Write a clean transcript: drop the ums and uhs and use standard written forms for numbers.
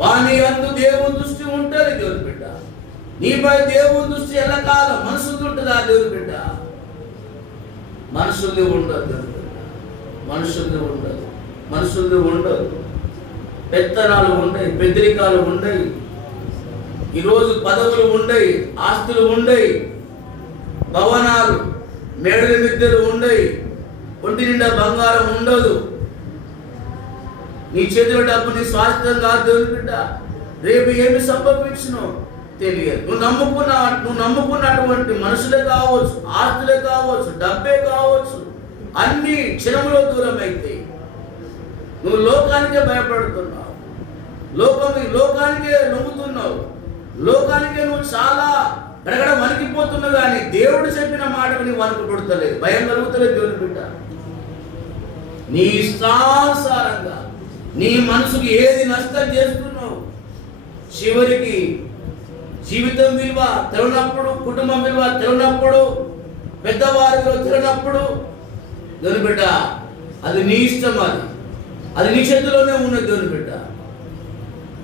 వాని అందు దేవుని దృష్టి ఉంటుంది దేవుని బిడ్డ. నీపై దేవుని దృష్టి ఎల్లకాలం. మనుషులు ఉంటుందా దేవుని బిడ్డ? మనుషుల్ని ఉండదు దేవుని బిడ్డ. మనుషుల్ని ఉండదు, మనుషుల్ని ఉండదు. పెత్తనాలు ఉండయి, పెద్దరికాలు ఉండయి. ఈరోజు పదవులు ఉండయి, ఆస్తులు ఉండయి, భవనాలు, మేడల మిద్దెలు ఉండయి, ఒంటి నిండా బంగారం ఉండదు. నీ చేతిలో డబ్బు నీ స్వాస్థ్యం కాదు దేవుని బిడ్డ. రేపు ఏమి సంభవించునో తెలియదు. నువ్వు నమ్ముకున్నటువంటి మనుషులే కావచ్చు, ఆస్తులే కావచ్చు, డబ్బే కావచ్చు, అన్ని క్షణంలో దూరం అయితే నువ్వు లోకానికే భయపడుతున్నావు, లోకానికే నమ్ముతున్నావు, లోకానికే నువ్వు చాలా గడగడ వణికిపోతున్నావు. కానీ దేవుడు చెప్పిన మాటకు నీ వణుకు పుడతలేదు, భయం కలుగుతలేదు దేవుని బిడ్డ. నీ ఇష్టానుసారంగా నీ మనసుకు ఏది నష్టం చేస్తున్నావు, చివరికి జీవితం విలువ తెలియనప్పుడు, కుటుంబం విలువ తెలియనప్పుడు, పెద్దవారి విలువ తెలియనప్పుడు దేవుని బిడ్డ అది నీ ఇష్టం, అది నీ చేతిలోనే ఉన్నది దేవుని బిడ్డ.